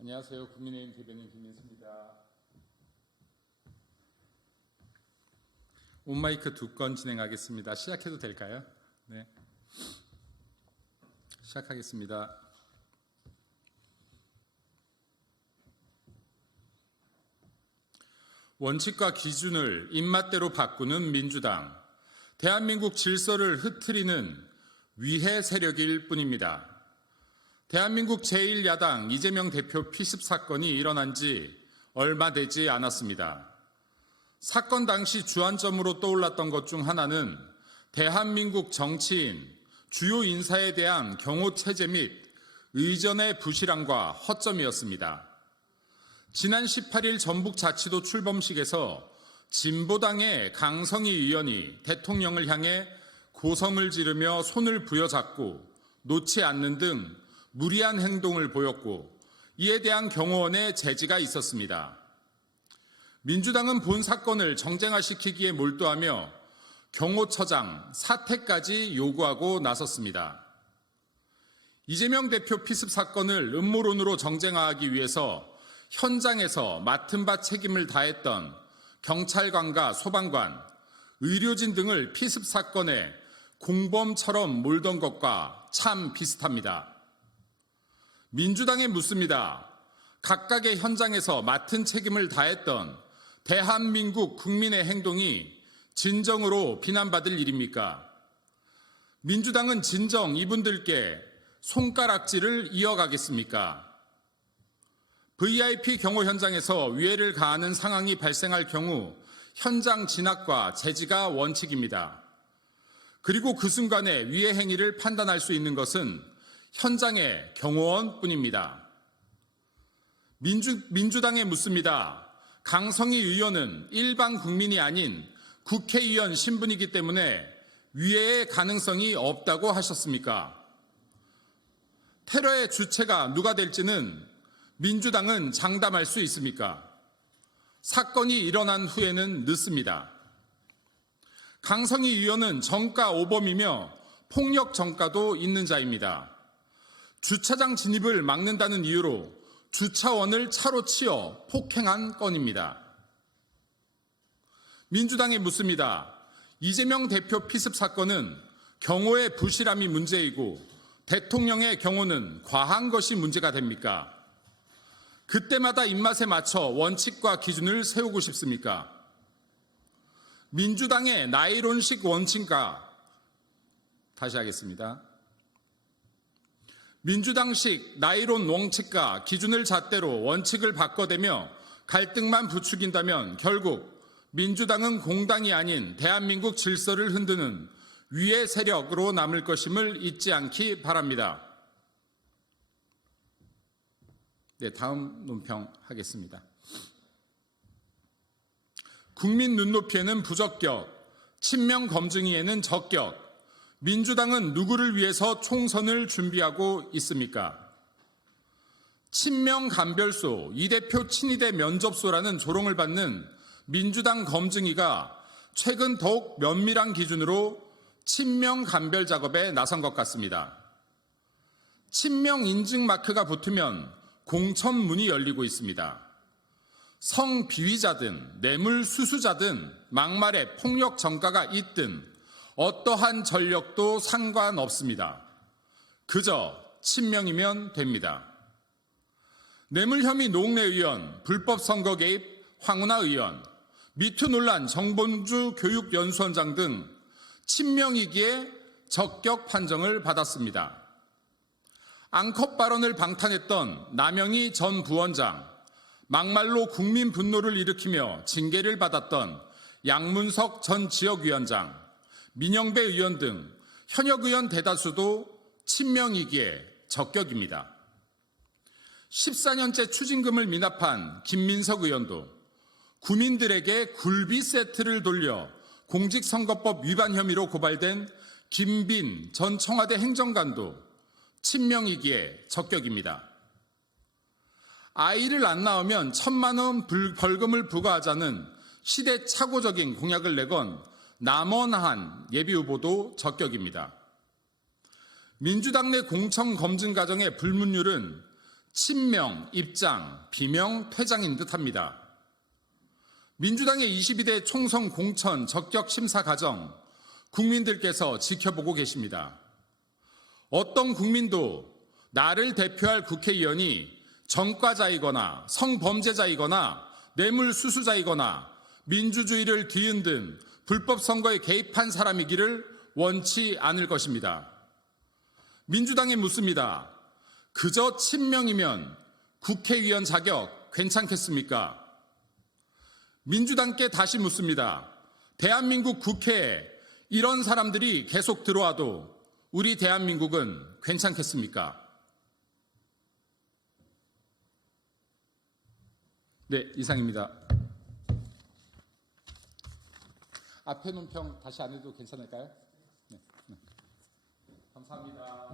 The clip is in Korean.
안녕하세요. 국민의힘 대변인 김민수입니다. 온마이크 2건 진행하겠습니다. 시작해도 될까요? 네. 시작하겠습니다. 원칙과 기준을 입맛대로 바꾸는 민주당. 대한민국 질서를 흐트리는 위해 세력일 뿐입니다. 대한민국 제1야당 이재명 대표 피습 사건이 일어난 지 얼마 되지 않았습니다. 사건 당시 주안점으로 떠올랐던 것 중 하나는 대한민국 정치인, 주요 인사에 대한 경호 체제 및 의전의 부실함과 허점이었습니다. 지난 18일 전북자치도 출범식에서 진보당의 강성희 의원이 대통령을 향해 고성을 지르며 손을 부여잡고 놓지 않는 등 무리한 행동을 보였고 이에 대한 경호원의 제지가 있었습니다. 민주당은 본 사건을 정쟁화시키기에 몰두하며 경호처장 사퇴까지 요구하고 나섰습니다. 이재명 대표 피습 사건을 음모론으로 정쟁화하기 위해서 현장에서 맡은 바 책임을 다했던 경찰관과 소방관, 의료진 등을 피습 사건에 공범처럼 몰던 것과 참 비슷합니다. 민주당에 묻습니다. 각각의 현장에서 맡은 책임을 다했던 대한민국 국민의 행동이 진정으로 비난받을 일입니까? 민주당은 진정 이분들께 손가락질을 이어가겠습니까? VIP 경호 현장에서 위해를 가하는 상황이 발생할 경우 현장 진압과 제지가 원칙입니다. 그리고 그 순간에 위해 행위를 판단할 수 있는 것은 현장의 경호원뿐입니다. 민주당에 묻습니다. 강성희 의원은 일반 국민이 아닌 국회의원 신분이기 때문에 위해의 가능성이 없다고 하셨습니까? 테러의 주체가 누가 될지는 민주당은 장담할 수 있습니까? 사건이 일어난 후에는 늦습니다. 강성희 의원은 정가 오범이며 폭력 정가도 있는 자입니다. 주차장 진입을 막는다는 이유로 주차원을 차로 치어 폭행한 건입니다. 민주당에 묻습니다. 이재명 대표 피습 사건은 경호의 부실함이 문제이고 대통령의 경호는 과한 것이 문제가 됩니까? 그때마다 입맛에 맞춰 원칙과 기준을 세우고 싶습니까? 민주당의 나이론식 원칙과 다시 하겠습니다. 민주당식 나이론 원칙과 기준을 잣대로 원칙을 바꿔대며 갈등만 부추긴다면 결국 민주당은 공당이 아닌 대한민국 질서를 흔드는 위해 세력으로 남을 것임을 잊지 않기 바랍니다. 네, 다음 논평 하겠습니다. 국민 눈높이에는 부적격, 친명 검증위에는 적격. 민주당은 누구를 위해서 총선을 준비하고 있습니까? 친명 감별소, 이 대표 친이대 면접소라는 조롱을 받는 민주당 검증위가 최근 더욱 면밀한 기준으로 친명 감별 작업에 나선 것 같습니다. 친명 인증 마크가 붙으면 공천문이 열리고 있습니다. 성비위자든 뇌물 수수자든 막말에 폭력 전가가 있든 어떠한 전력도 상관없습니다. 그저 친명이면 됩니다. 뇌물 혐의 노웅래 의원, 불법 선거 개입 황운하 의원, 미투 논란 정봉주 교육연수원장 등 친명이기에 적격 판정을 받았습니다. 앙컷 발언을 방탄했던 남영희 전 부원장, 막말로 국민 분노를 일으키며 징계를 받았던 양문석 전 지역위원장, 민영배 의원 등 현역 의원 대다수도 친명이기에 적격입니다. 14년째 추징금을 미납한 김민석 의원도 구민들에게 굴비 세트를 돌려 공직선거법 위반 혐의로 고발된 김빈 전 청와대 행정관도 친명이기에 적격입니다. 아이를 안 낳으면 1,000만 원 벌금을 부과하자는 시대착오적인 공약을 내건 남원한 예비후보도 적격입니다. 민주당 내 공천 검증 과정의 불문율은 친명, 입장, 비명, 퇴장인 듯합니다. 민주당의 22대 총선 공천 적격 심사 과정 국민들께서 지켜보고 계십니다. 어떤 국민도 나를 대표할 국회의원이 전과자이거나 성범죄자이거나 뇌물수수자이거나 민주주의를 뒤흔든 불법 선거에 개입한 사람이기를 원치 않을 것입니다. 민주당에 묻습니다. 그저 친명이면 국회의원 자격 괜찮겠습니까? 민주당께 다시 묻습니다. 대한민국 국회에 이런 사람들이 계속 들어와도 우리 대한민국은 괜찮겠습니까? 네, 이상입니다. 앞에 논평 다시 안 해도 괜찮을까요? 네. 감사합니다.